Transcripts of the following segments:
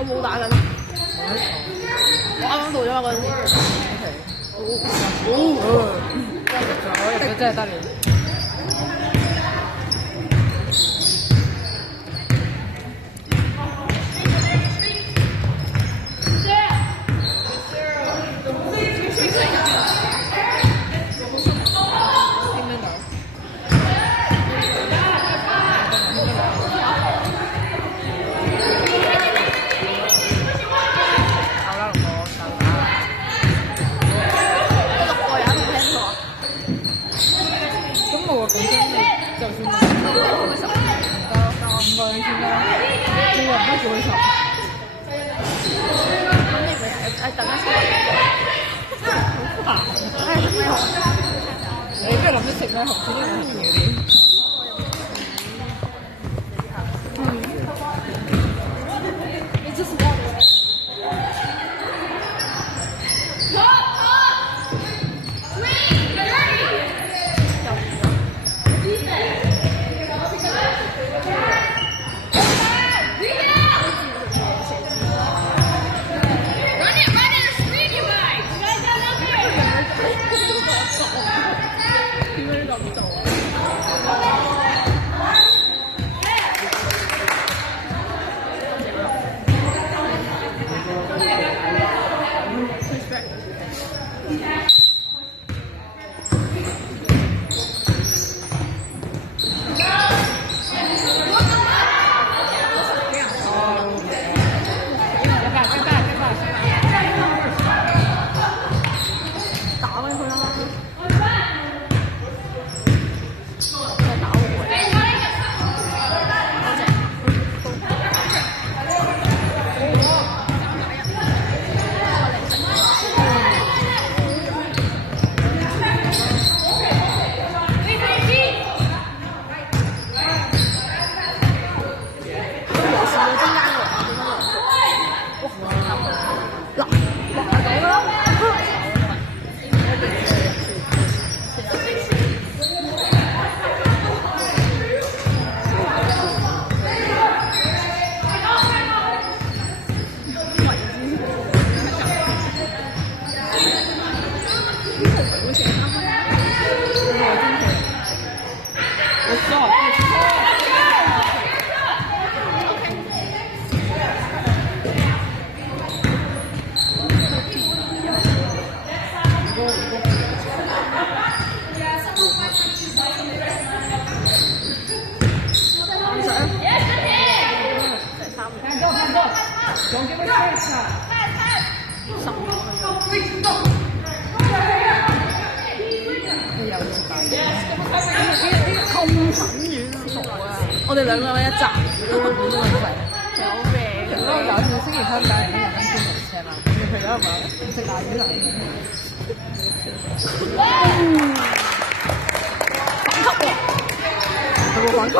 我冇打緊，我啱啱到咗嘛嗰陣時。我入咗真係得你。你不如諗住食咩紅燒啲嘢啲。我哋兩個人一集，都唔會都係有命。嗰個搞笑星期三帶人啲人跟住嚟車嘛，跟住佢嗰日話食大魚嚟。反級喎！有冇反級？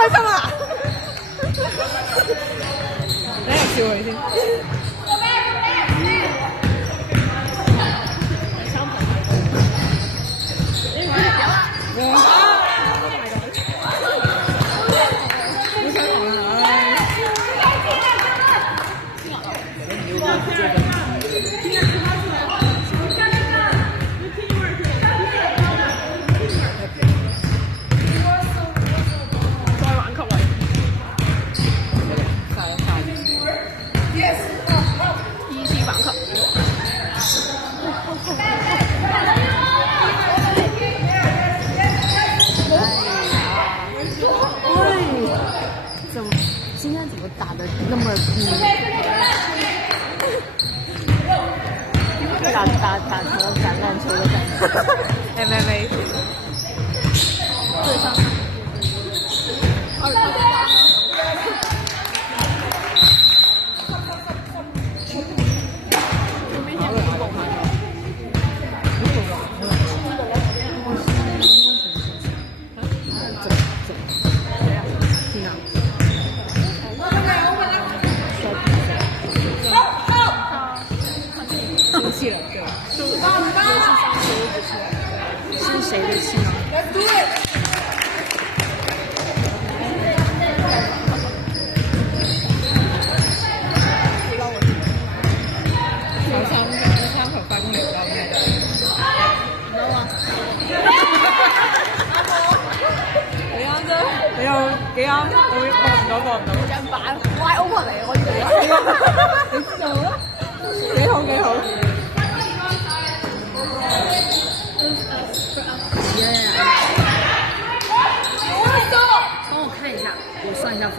開心啊！等下笑佢先。今天怎么打的那么低？打成了橄榄球的感觉。MMA。对上。是谁的气呢？香口翻嚟啦咩？你啱啫，你又幾啱，望唔到。人版 wide open 嚟，我以為你知道啦，幾好。帮我看一下，我算一下分。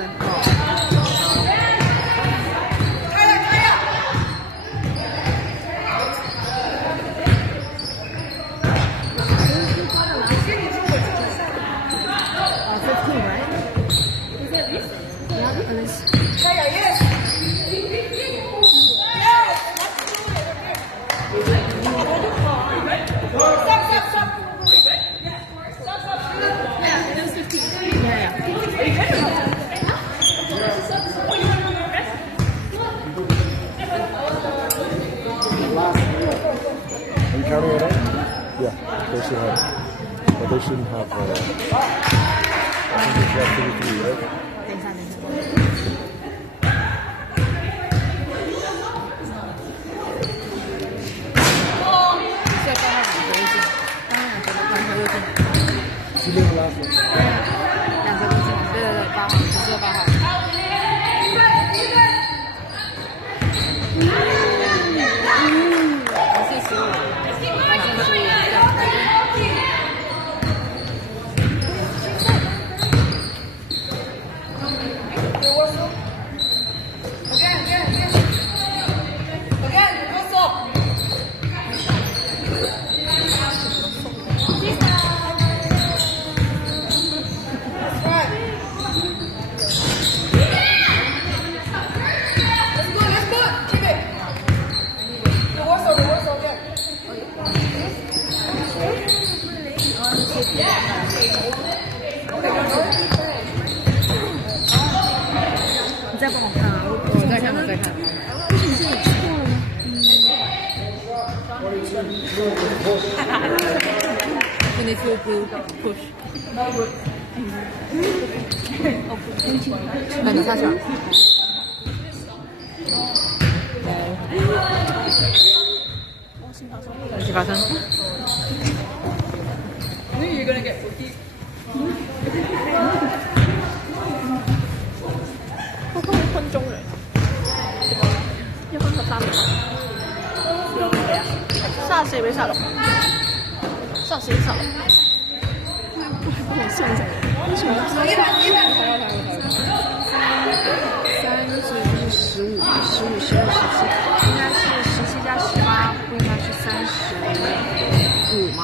15, right? Is it this? Yeah, this. Counting it up? Yeah, they should have. But they shouldn't have. I think it's got 33, right? 等一下。现在刚刚2球就进，刚刚2球就进。是另一个拉手。 2球就进。对，8号，14、8号。你再帮我看啊！我在看。为什么是你错了吗You need to push。那你下去了。18-3。You're gonna get 40. 1分鐘嚟，1分13秒。34比36，34比36。帮我算一下，为什么3是15、15、16、17？应该是17加18，不应该是35吗？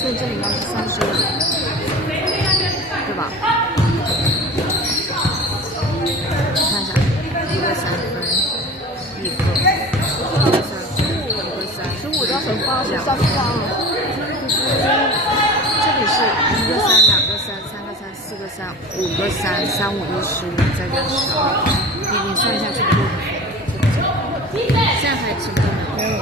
所以这里应该是35，对吧？我看一下，一个3分，一个3分，一个3，15就要乘8是3方。这里是1个3、2个3、3个3、4个3、5个3，3、5、1、11，再加12，你算一下全部。现在还清楚没有？